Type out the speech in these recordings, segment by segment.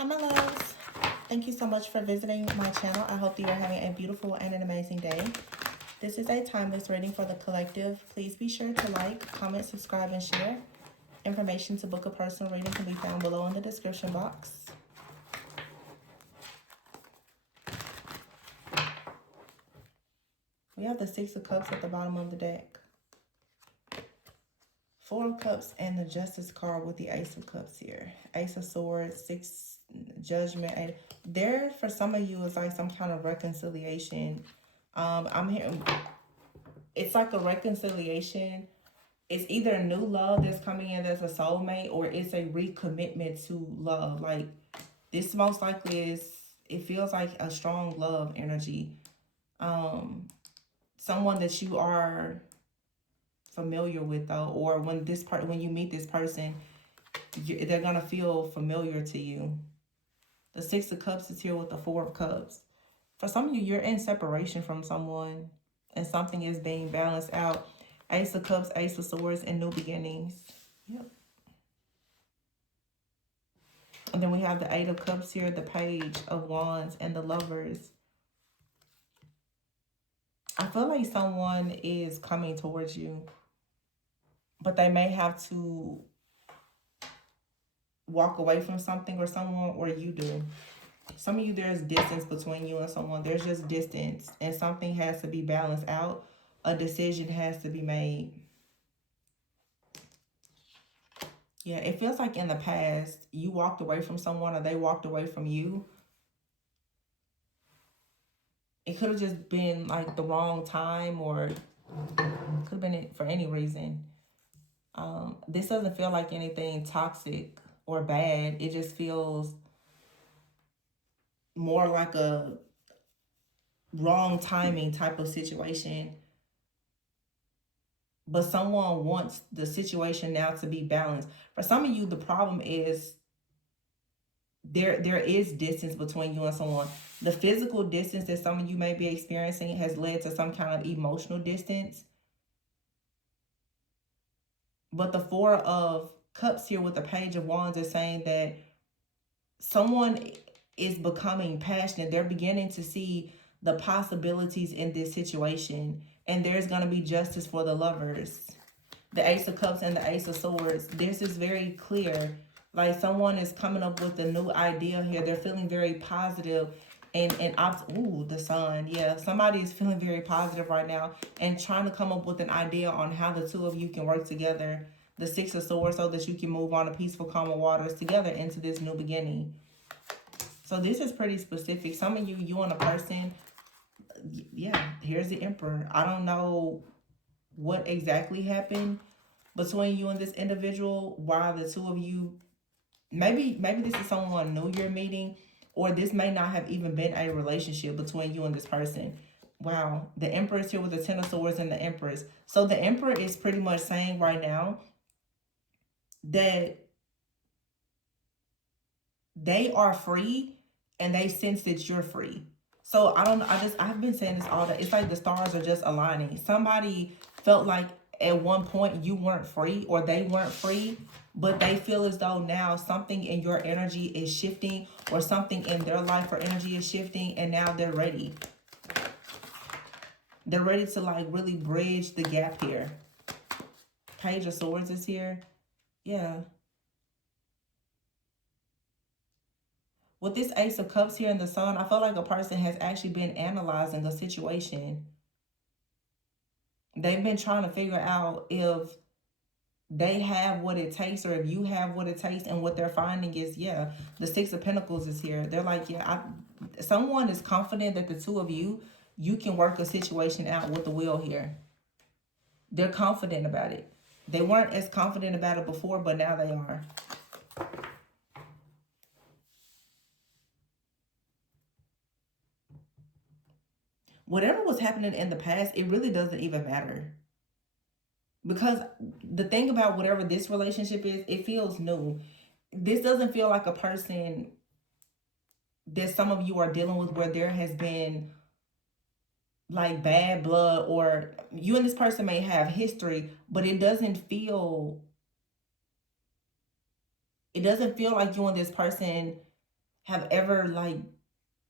Hi, my loves. Thank you so much for visiting my channel. I hope that you're having a beautiful and an amazing day. This is a timeless reading for the collective. Please be sure to like, comment, subscribe, and share. Information to book a personal reading can be found below in the description box. We have the Six of Cups at the bottom of the deck. Four of Cups and the Justice card with the Ace of Cups here. Ace of Swords, Six, Judgment. And there, for some of you, is like some kind of reconciliation. I'm hearing, it's like a reconciliation. It's either new love that's coming in as a soulmate, or it's a recommitment to love. Like, this most likely is, it feels like a strong love energy. Someone that you are familiar with, though, or when you meet this person, they're gonna feel familiar to you. The Six of Cups is here with the Four of Cups. For some of you, you're in separation from someone and something is being balanced out. Ace of Cups, Ace of Swords, and new beginnings. Yep. And then we have the Eight of Cups here, the Page of Wands, and the Lovers. I feel like someone is coming towards you, but they may have to walk away from something or someone, or you do. Some of you, there's distance between you and someone. There's just distance, and something has to be balanced out. A decision has to be made. Yeah, it feels like in the past, you walked away from someone or they walked away from you. It could have just been like the wrong time, or could have been it for any reason. This doesn't feel like anything toxic or bad. It just feels more like a wrong timing type of situation. But someone wants the situation now to be balanced. For some of you, the problem is there is distance between you and someone. The physical distance that some of you may be experiencing has led to some kind of emotional distance. But the Four of Cups here with the Page of Wands is saying that someone is becoming passionate. They're beginning to see the possibilities in this situation. And there's going to be justice for the lovers. The Ace of Cups and the Ace of Swords. This is very clear. Like, someone is coming up with a new idea here. They're feeling very positive. Ooh, the Sun. Yeah, somebody is feeling very positive right now and trying to come up with an idea on how the two of you can work together. The Six of Swords, so that you can move on to peaceful, calmer waters together into this new beginning. So this is pretty specific. Some of you, you and a person, yeah, here's the Emperor. I don't know what exactly happened between you and this individual, why the two of you, maybe this is someone new you're meeting, or this may not have even been a relationship between you and this person. Wow, the Emperor is here with the Ten of Swords and the Empress. So the Emperor is pretty much saying right now that they are free and they sense that you're free. So I've been saying this all day. It's like the stars are just aligning. Somebody felt like at one point you weren't free, or they weren't free, but they feel as though now something in your energy is shifting, or something in their life or energy is shifting, and now they're ready. They're ready to like really bridge the gap here. Page of Swords is here. Yeah. With this Ace of Cups here and the Sun, I feel like a person has actually been analyzing the situation. They've been trying to figure out if they have what it takes, or if you have what it takes, and what they're finding is, yeah, the Six of Pentacles is here. They're like, yeah, someone is confident that the two of you can work a situation out with the wheel here. They're confident about it. They weren't as confident about it before, but now they are. Whatever was happening in the past, it really doesn't even matter. Because the thing about whatever this relationship is, it feels new. This doesn't feel like a person that some of you are dealing with where there has been like bad blood, or you and this person may have history, but it doesn't feel like you and this person have ever like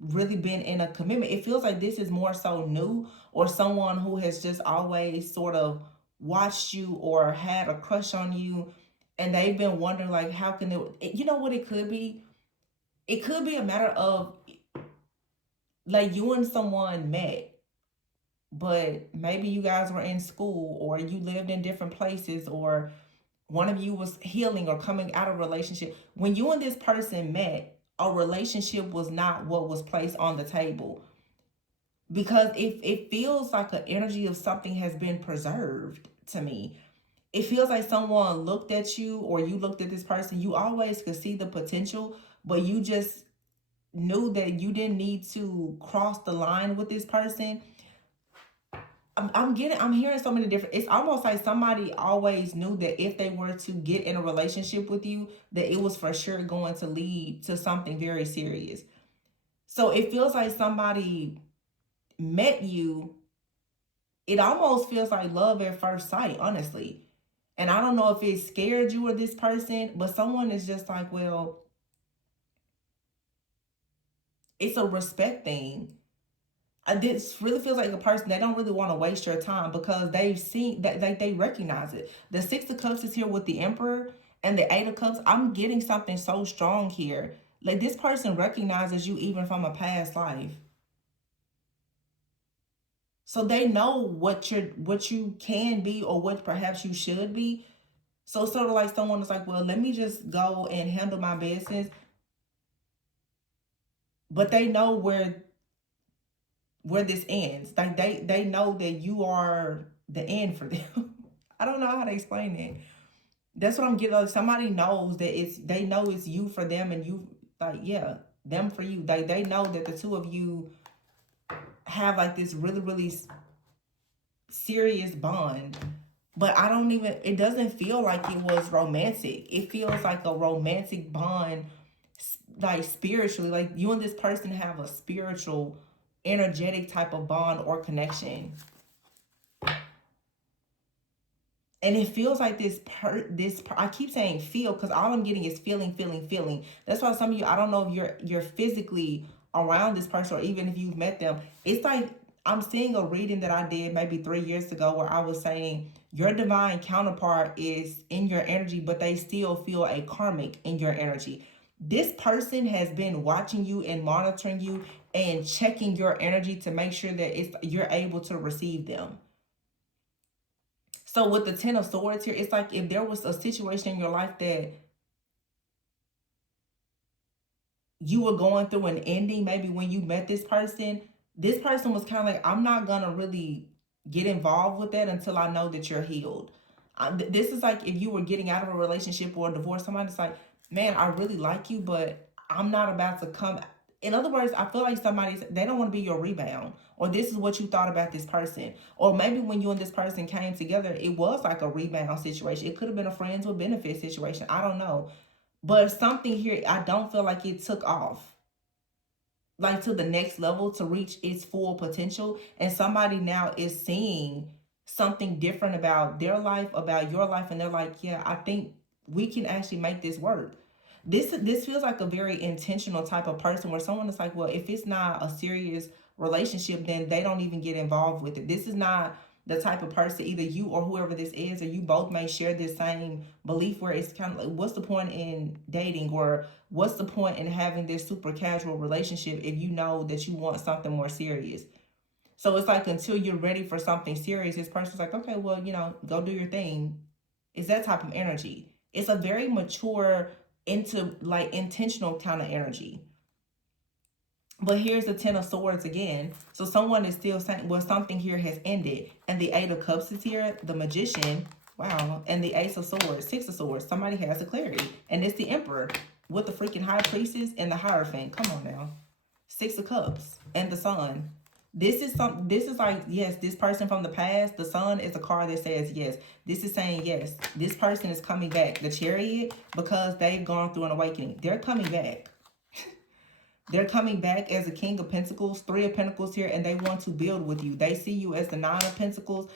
really been in a commitment. It feels like this is more so new, or someone who has just always sort of watched you or had a crush on you, and they've been wondering like how can they, you know what it could be? It could be a matter of like you and someone met, but maybe you guys were in school or you lived in different places, or one of you was healing or coming out of a relationship. When you and this person met, a relationship was not what was placed on the table, because it feels like an energy of something has been preserved to me. It feels like someone looked at you or you looked at this person. You always could see the potential, but you just knew that you didn't need to cross the line with this person. I'm hearing so many different, it's almost like somebody always knew that if they were to get in a relationship with you, that it was for sure going to lead to something very serious. So it feels like somebody met you. It almost feels like love at first sight, honestly. And I don't know if it scared you or this person, but someone is just like, well, it's a respect thing. This really feels like a person, they don't really want to waste your time because they've seen that they recognize it. The Six of Cups is here with the Emperor and the Eight of Cups. I'm getting something so strong here. Like this person recognizes you even from a past life. So they know what you can be or what perhaps you should be. So it's sort of like someone is like, well, let me just go and handle my business. But they know where this ends. Like they know that you are the end for them. I don't know how to explain it. That's what I'm getting. Like somebody knows that they know it's you for them, and you like, yeah, them for you. They know that the two of you have like this really really serious bond. But I don't even, it doesn't feel like it was romantic. It feels like a romantic bond, like spiritually. Like you and this person have a spiritual, energetic type of bond or connection. And it feels like I keep saying feel because all I'm getting is feeling, feeling, feeling. That's why some of you, I don't know if you're physically around this person or even if you've met them. It's like I'm seeing a reading that I did maybe 3 years ago where I was saying your divine counterpart is in your energy, but they still feel a karmic in your energy. This person has been watching you and monitoring you and checking your energy to make sure that you're able to receive them. So with the Ten of Swords here, it's like if there was a situation in your life that you were going through an ending, maybe when you met this person was kind of like, I'm not going to really get involved with that until I know that you're healed. This is like if you were getting out of a relationship or a divorce, somebody's like, man, I really like you, but I'm not about to come. In other words, I feel like they don't want to be your rebound, or this is what you thought about this person. Or maybe when you and this person came together, it was like a rebound situation. It could have been a friends with benefits situation. I don't know. But something here, I don't feel like it took off like to the next level to reach its full potential. And somebody now is seeing something different about their life, about your life, and they're like, yeah, I think we can actually make this work. This feels like a very intentional type of person where someone is like, well, if it's not a serious relationship, then they don't even get involved with it. This is not the type of person, either you or whoever this is, or you both may share this same belief where it's kind of like, what's the point in dating, or what's the point in having this super casual relationship if you know that you want something more serious? So it's like until you're ready for something serious, this person's like, okay, well, go do your thing. It's that type of energy. It's a very mature, into like intentional kind of energy. But here's the Ten of Swords again. So someone is still saying, well, something here has ended. And the Eight of Cups is here, the Magician. Wow. And the Ace of Swords, Six of Swords. Somebody has a clarity. And it's the Emperor with the freaking High Priestess and the Hierophant. Come on now. Six of Cups and the Sun. This is like, yes, this person from the past, the Sun is a card that says yes. This is saying yes. This person is coming back. The Chariot, because they've gone through an awakening. They're coming back. They're coming back as a King of Pentacles, Three of Pentacles here, and they want to build with you. They see you as the Nine of Pentacles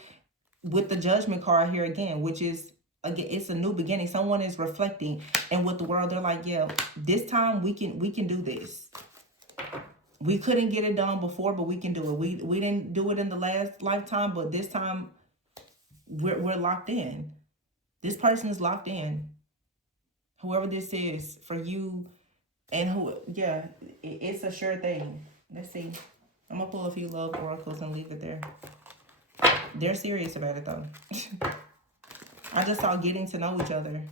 with the Judgment card here again, which is again, it's a new beginning. Someone is reflecting, and with the world, they're like, yeah, this time we can do this. We couldn't get it done before, but we can do it. We didn't do it in the last lifetime, but this time we're locked in. This person is locked in. Whoever this is for you, and who, yeah, it's a sure thing. Let's see. I'm gonna pull a few love oracles and leave it there. They're serious about it though. I just saw getting to know each other.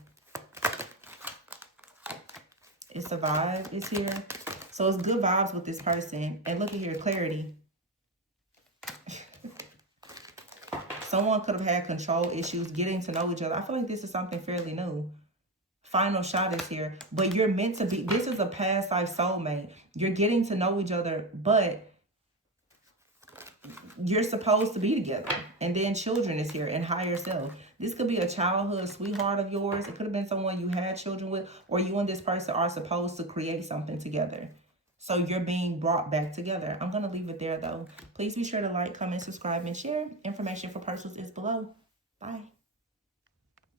It's a vibe. It's here. So it's good vibes with this person. And look at here, clarity. Someone could have had control issues, getting to know each other. I feel like this is something fairly new. Final shot is here. But you're meant to be, this is a past life soulmate. You're getting to know each other, but you're supposed to be together. And then children is here, and higher self. This could be a childhood sweetheart of yours. It could have been someone you had children with, or you and this person are supposed to create something together. So you're being brought back together. I'm going to leave it there though. Please be sure to like, comment, subscribe, and share. Information for personals is below. Bye.